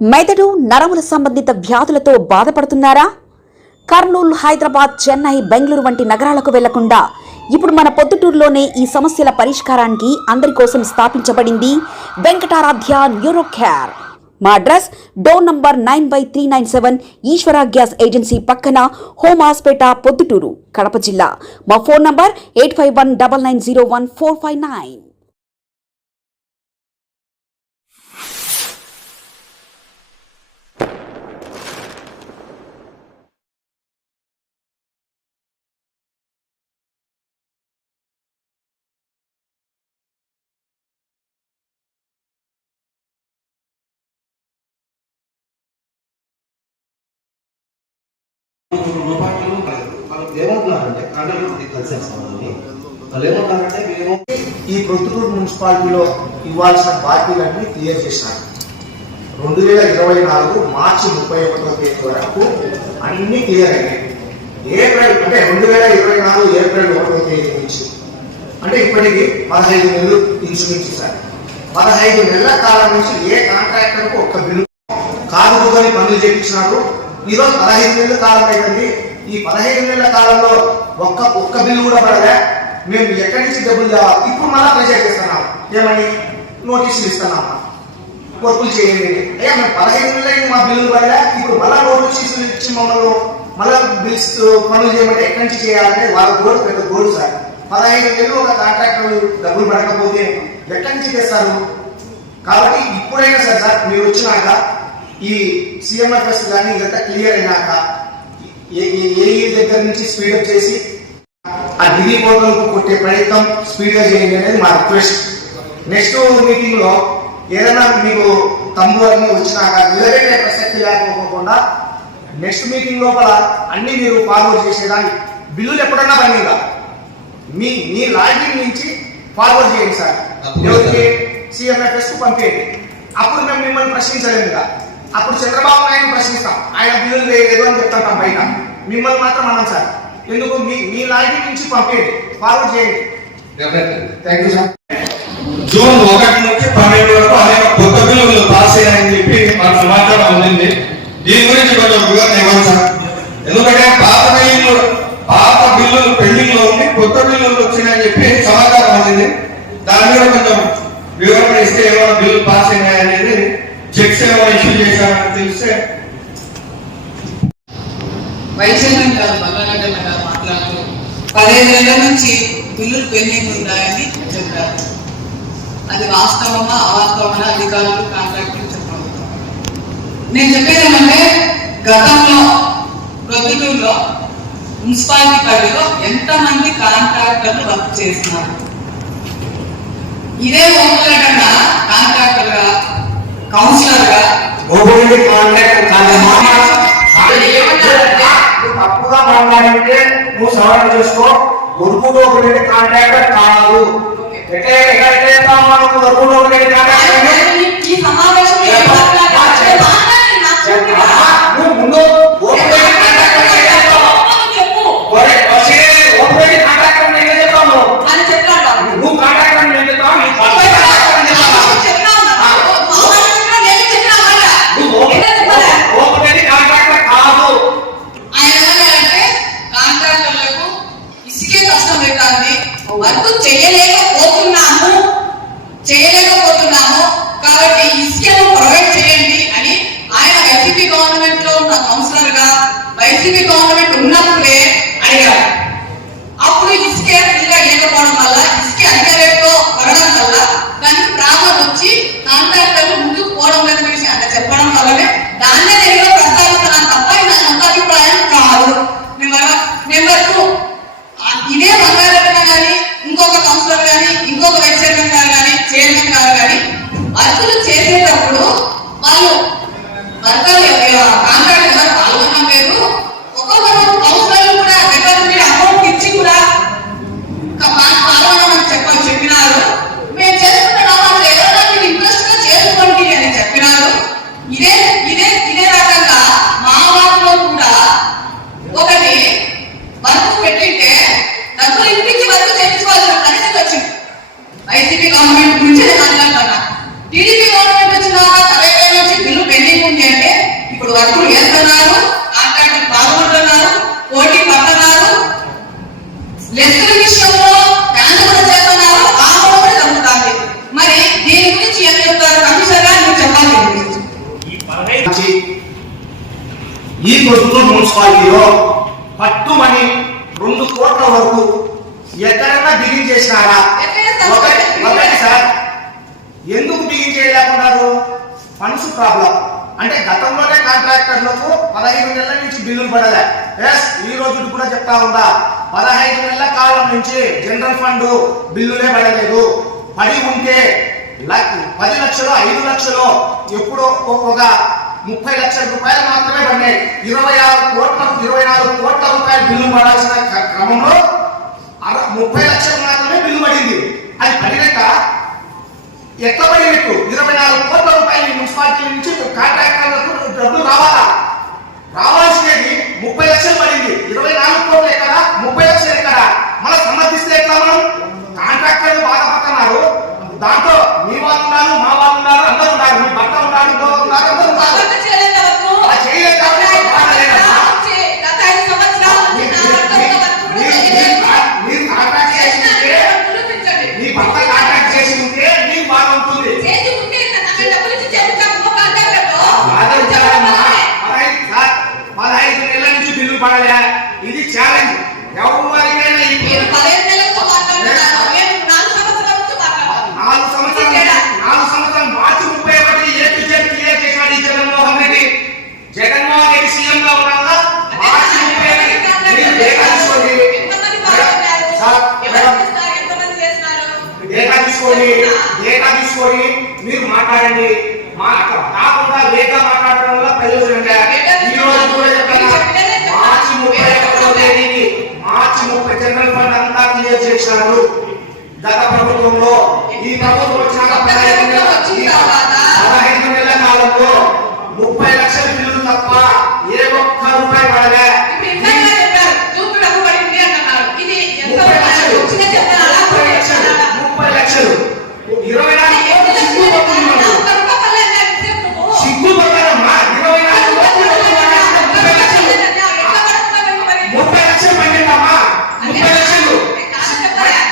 మెదడు నరముల సంబంధిత వ్యాధులతో బాధపడుతున్నారా? కర్నూలు, హైదరాబాద్, చెన్నై, బెంగళూరు వంటి నగరాలకు వెళ్లకుండా ఇప్పుడు మన పొద్దుటూరులోనే ఈ సమస్యల పరిష్కారానికి అందరి కోసం స్థాపించబడింది వెంకటారాధ్య న్యూరో కేర్. మా అడ్రస్ డోర్ నంబర్ 9/397 ఈశ్వర గ్యాస్ ఏజెన్సీ పక్కన, హోమ్ హాస్పేట, పొద్దుటూరు, కడప జిల్లా. మా ఫోన్ నంబర్ 8519901459. ఈ ప్రొద్దుటూరు మున్సిపాలిటీలో ఇవ్వాల్సిన బాధ్యతలన్నీ క్లియర్ చేశారు. 2024 మార్చి 31వ తేదీ వరకు అన్ని క్లియర్ అయినాయి. ఏప్రిల్ అంటే 2024 ఏప్రిల్ 1వ తేదీ నుంచి అంటే ఇప్పటికి 15 నెలలు ఇన్సూరెన్స్ సార్. 15 నెలల కాలం నుంచి ఏ కాంట్రాక్టర్కు ఒక్క బిల్లు కాదుకొని పనులు చేయించినారు. ఈరోజు 15 నెలల కాలం అయింది. ఈ 15 నెలల కాలంలో ఒక్క బిల్లు కూడా పడలే. మేము ఎక్కడి నుంచి డబ్బులు తేవాలి? ఇప్పుడు మళ్ళీ ప్రెజర్ చేస్తున్నాం. ఏమని నోటీసులు ఇస్తున్నాం, వర్కులు చేయండి. అయ్యా మేము 15 నెలలు మా బిల్లు పడలే, ఇప్పుడు మళ్ళీ నోటీసులు ఇచ్చి మమ్మల్ని మళ్ళీ బిల్స్ పనులు చేయమంటే ఎక్కడి నుంచి చేయాలంటే వాళ్ళ గోడు పెద్ద గోడు సార్. 15 నెలలు ఒక కాంట్రాక్టర్ డబ్బులు పడకపోతే ఎక్కడి నుంచి తెస్తారు? కాబట్టి ఇప్పుడైనా సరే సార్ మీరు వచ్చినాక ఈ సిఎంఎఫ్ఎస్ కానీ ఇదంతా క్లియర్ అయినాక ఏ దగ్గర నుంచి స్పీడప్ చేసి ఆ డిగ్రీ పోర్టల్కు కొట్టే ప్రయత్నం స్పీడ్గా చేయండి అనేది మా రిక్వెస్ట్. నెక్స్ట్ మీటింగ్ లో ఏదైనా మీకు తమ్ము అన్ని వచ్చినాక నిలబెట్టే ప్రసక్తి లేకపోకుండా నెక్స్ట్ మీటింగ్ లోపల అన్ని మీరు ఫార్వర్డ్ చేసేదాన్ని బిల్లులు ఎప్పుడన్నా పనిగా మీ లాగిన్ నుంచి ఫార్వర్డ్ చేయండి సార్. ఎవరికి? సిఎంఎఫ్ఎస్ కు పంపేయండి. అప్పుడు మేము మిమ్మల్ని ప్రశ్నించలేముగా. అప్పుడు చంద్రబాబు నాయుడు ప్రశ్నిస్తాం, ఆయన బిల్లులు వేయలేదు అని చెప్తాం బయట. మిమ్మల్ని మాత్రం అన్నాం సార్. ఎందుకు? మీ లాగిన్ నుంచి పంపేయండి, ఫార్వర్డ్ చేయండి. Thank you sir. జూన్ 1 నుంచి 12 వరకు అనేక కొత్త బిల్లులు పాస్ అయ్యాయని చెప్పి మన సమాచారం ఉంది. దీని గురించి కొంచెం వివరణ ఇవ్వండి సార్. ఎందుకంటే పాత బిల్లులు పెండింగ్ లో ఉంది, కొత్త బిల్లులు వచ్చినాయని చెప్పి సమాచారం ఉంది. దాని మీద కొంచెం వివరణ ఇస్తే ఏమైనా బిల్లులు పాస్ అయినాయనేది, చెక్స్ ఏమైనా ఇష్యూ చేశారని తెలిస్తే. వైద్యం గారు మల్లగడ్డ గారు మాట్లాడుతూ 15 నెలల నుంచి బిల్లులు పెండింగ్ ఉన్నాయని చెప్పారు. అది వాస్తవమా అవాస్తవమా అధికారులు కాంట్రాక్టులు చెప్పాలి. నేను చెప్పేది ఏమంటే, గతంలో ప్రొద్దుటూరులో మున్సిపాలిటీ పరిధిలో ఎంతమంది కాంట్రాక్టర్లు వర్క్ చేస్తున్నారు? ఇదే ఓపెన్ కాంట్రాక్టర్ గా, కౌన్సిలర్ గా తప్పుగా మాట్లాడితే నువ్వు సవరణ చేసుకో. గొడుగుడోకులేని కాంట్రాక్టర్ కాదు. వర్క్ చేయలేకపోతున్నాము వర్కులు చేస్తున్నారు, కాంట్రాక్టులు పాల్గొంటున్నారు, పోటీ పడుతున్నారు, లెక్కల విషయంలో ప్లాన్ కూడా చేస్తున్నారు, ఆమోదం కూడా జరుగుతుంది. మరి దీని గురించి ఏం చెప్తారు కమిషనర్ గారు? మీరు చెప్పాలి. ఈ పొద్దుటూరు మున్సిపాలిటీలో పట్టుమని 2 కోట్ల వరకు ఎక్కడన్నా బిగింగ్ చేసినారా? ఒకటి సార్, ఎందుకు బిగింగ్ చేయలేకున్నారు? Funds problem. అంటే గతంలోనే కాంట్రాక్టర్లకు 15 నెలల నుంచి బిల్లులు పడలే. ఈ రోజు కూడా చెప్తా ఉందా, 15 నెలల కాలం నుంచి జనరల్ ఫండ్ బిల్లులే పడలేదు. పడి ఉంటే 10 లక్షలు 5 లక్షలు ఎప్పుడో ఒక 30 లక్షల రూపాయలు మాత్రమే పడినాయి. 24 కోట్ల రూపాయలు బిల్లు పడాల్సిన క్రమంలో 30 లక్షలు మాత్రమే బిల్లు పడింది. అది పడినాక ఎట్లా పడినట్టు? 24 కోట్ల రూపాయలు మున్సిపాలిటీ నుంచి కాంట్రాక్టర్లకు డబ్బులు రావాలా? రావాల్సినది 30 లక్షలు పడింది. 24 కోట్లు ఎక్కడ, 30 లక్షలు ఎక్కడ? మనం సమర్థిస్తే ఎట్లా? మనం కాంట్రాక్టర్లు బాధపడుతున్నారు, దాంట్లో మీ వాళ్ళు ఉన్నారు, మా వాళ్ళు ఉన్నారు, అందరూ ఉన్నారు, మీ భర్త ఉన్నారు, ఇంకో ఉన్నారు, అందరూ ఉన్నారు. చేయలేదు కాబట్టి మీరు కాంట్రాక్ట్ చేసి ఉంటే, మీ భర్త కాంట్రాక్ట్ చేసి ఉంటే మీకు బాగుంటుంది. 15 నెలల నుంచి బిల్లు పడలే. ఇది ఛాలెంజ్. ఎవరికైనా 4 సంవత్సరాలు మార్చి 31 ఏపీ క్లియర్ చేసినాడు ఈ జగన్మోహన్ రెడ్డి. జగన్మోహన్ రెడ్డి సీఎం గా ఉన్నాక మార్చి 31 మీరు డేటా తీసుకొని మీరు మాట్లాడండి. కాకుండా వేగా మాట్లాడడం వల్ల ప్రయోజనం. ఈ రోజు కూడా చెప్పాను, మార్చి 31వ తేదీకి మార్చి 30 జనరల్ ఫండ్ అంతా క్లియర్ చేసినారు గత ప్రభుత్వంలో. ఈ ప్రభుత్వం వచ్చినాక 15 నెలల కాలంలో 30 లక్షల బిల్లులు తప్ప ఏ ఒక్క రూపాయి పడలే. 30 లక్షలు 24 కోట్లు సిగ్గుపడ్డారమ్మా. 24 కోట్లు 30 లక్షలు పడిందమ్మా. 30 లక్షలు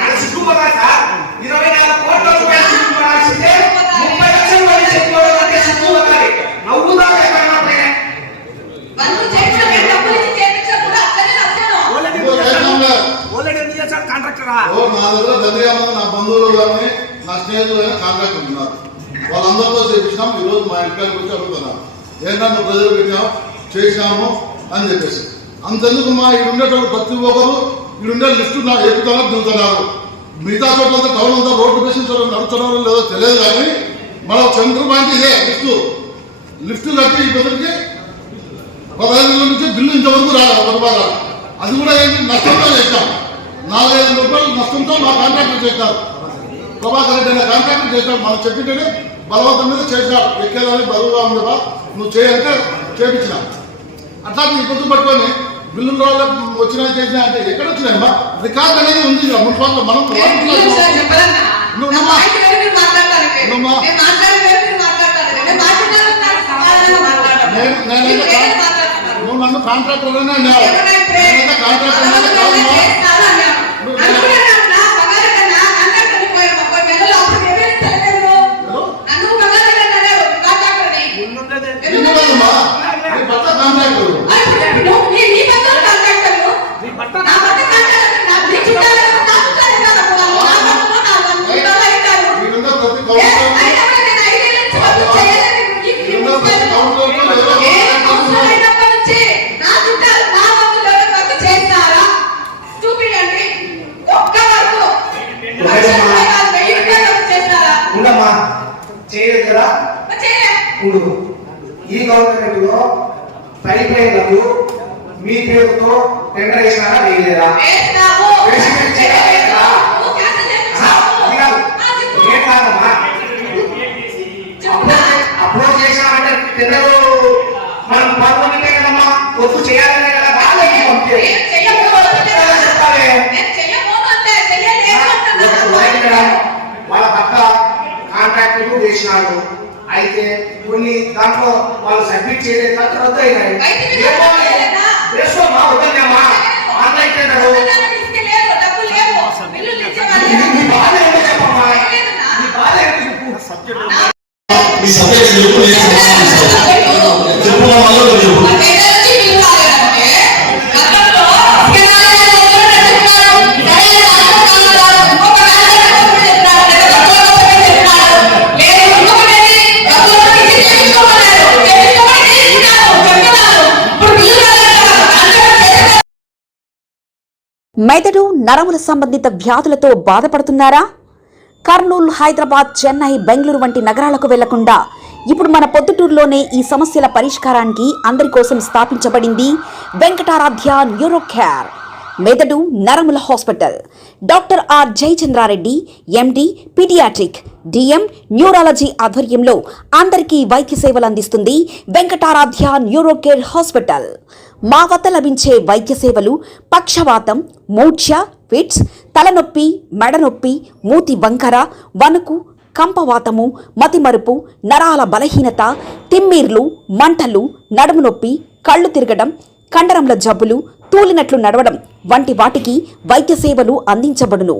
మన సిగ్గుపడ్డారు సార్. 24 కోట్ల రూపాయలు సిగ్గుపడాల్సిందే 30 లక్షలు పడి సిగ్గుపడడం అంటే సిగ్గుపడాలి. నవ్వుదాకా ఎక్కడన్నా కాంట్రాక్టరా? నా దగ్గర దండియామంది నా బంధువులు కానీ నా స్నేహితులైన కాంట్రాక్ట్ ఉంటున్నారు. వాళ్ళందరితో చేపించినాం. ఈరోజు మా ఇంటికి వచ్చి అడుగుతున్నారు, ఏంటన్నా ప్రజలు పెట్టాము చేసినాము అని చెప్పేసి. అంతెందుకు మా ఇక్కడ ఉండేటప్పుడు ప్రతి ఒక్కరు ఇక్కడ లిఫ్ట్ ఎక్కుతున్నారు, దిగుతున్నారు. మిగతా చోట్ల టౌన్ అంతా రోడ్డు వేసిన చోట నడుస్తున్నారో లేదో తెలియదు. కానీ మన సెంటర్ పాయింట్ ఇదే లిఫ్ట్ కట్టి ఈ ప్రజలకి 15 నెలల నుంచి బిల్లు ఇంతవరకు రాదు, 1 రూపాయి రాదు. అది కూడా ఏంటి, నష్టంతో చేస్తాం. 4-5 రూపాయలు నష్టంతో మా కాంట్రాక్టర్ చేస్తారు. ప్రభాకర్ రెడ్డి అనే కాంట్రాక్టర్ చేశాడు. మనం చెప్పింటేనే బలవంతం మీద చేశాడు. ఎక్కేదాన్ని బరువుగా ఉండదా, నువ్వు చేయంటే చేపించిన. అట్లా ఈ గుర్తు పట్టుకొని బిల్లు వచ్చినా చేసినా అంటే ఎక్కడ వచ్చినాయమ్మా? రికార్డు అనేది ఉంది మున్సిపాలిటీ. మనం నువ్వు నన్ను కాంట్రాక్టర్ అనే అన్నావు. నేనైతే కాంట్రాక్టర్ చేయలేదు కదా. ఈ గవర్నమెంట్ లో పైప్ లైన్లకు మీ పేరుతో టెండర్ వేసినారా వేయలేదా? అప్రోచ్ చేసినామంటే టెండర్ మనం పాల్గొనే కదమ్మా, ఒప్పు చేయాలనే కదా. వాళ్ళ పక్క కాంట్రాక్టర్ వేసినాడు. అయితే కొన్ని దాంట్లో వాళ్ళు సబ్మిట్ చేయలేదు తర్వాత రద్దు అయినాయి. అయితే మీరు ఏమో చేయలేదా? వేసుకోమా వద్దమ్మా ఆన్లైన్ టెండర్ డబ్బులు లేవు బిల్లులు ఇచ్చేవాళ్ళు నీ బాధ ఏంటో చెప్పమ్మా, లేదన్నా. నీ బాధ ఏంటో చెప్పు. మీ సబ్జెక్ట్ చెప్పు, నేను చెప్పు మా వాళ్ళు చెప్పు. మెదడు నరముల సంబంధిత వ్యాధులతో బాధపడుతున్నారా? కర్నూలు, హైదరాబాద్, చెన్నై, బెంగళూరు వంటి నగరాలకు వెళ్లకుండా ఇప్పుడు మన పొద్దుటూరులోనే ఈ సమస్యల పరిష్కారానికి అందరి కోసం స్థాపించబడింది వెంకటారాధ్య న్యూరో కేర్ మెదడు నరముల hospital. Doctor are Jayachandra Reddy, MD, paediatric, DM, neurology ఆధ్వర్యంలో అందరికీ వైద్య సేవలు అందిస్తుంది వెంకటారాధ్య న్యూరో కేర్ హాస్పిటల్. మా వద్ద లభించే వైద్య సేవలు పక్షవాతం, మూర్ఛ, ఫిట్స్, తలనొప్పి, మెడనొప్పి, మూతి వంకర, వణుకు, కంపవాతము, మతిమరుపు, నరాల బలహీనత, తిమ్మిర్లు, మంటలు, నడుము నొప్పి, కళ్ళు తిరగడం, కండరంల జబ్బులు, తూలినట్లు నడవడం వంటి వాటికి వైద్య సేవలు అందించబడును.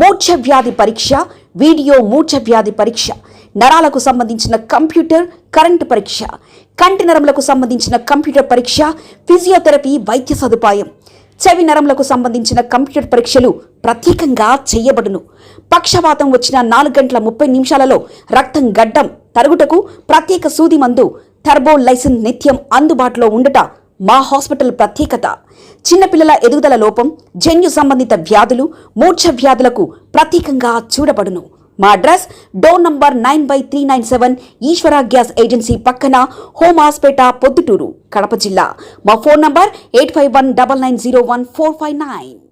మూర్ఛ వ్యాధి పరీక్ష, వీడియో మూర్ఛ వ్యాధి పరీక్ష, నరాలకు సంబంధించిన కంప్యూటర్ కరెంటు పరీక్ష, కంటి నరములకు సంబంధించిన కంప్యూటర్ పరీక్ష, ఫిజియోథెరపీ వైద్య సదుపాయం, చెవి నరములకు సంబంధించిన కంప్యూటర్ పరీక్షలు ప్రత్యేకంగా చేయబడును. పక్షవాతం వచ్చిన 4 గంటల 30 నిమిషాలలో రక్తం గడ్డం తరుగుటకు ప్రత్యేక సూది మందు థర్బోలైసిన్ నిత్యం అందుబాటులో ఉండట మా హాస్పిటల్ ప్రత్యేకత. చిన్నపిల్లల ఎదుగుదల లోపం, జన్యు సంబంధిత వ్యాధులు, మూర్ఛ వ్యాధులకు ప్రత్యేకంగా చూడబడును. మా అడ్రస్ డోర్ నంబర్ 9/397 ఈశ్వర గ్యాస్ ఏజెన్సీ పక్కన, హోమాస్పేట, పొద్దుటూరు, కడప జిల్లా. మా ఫోన్ నంబర్ 8519901459.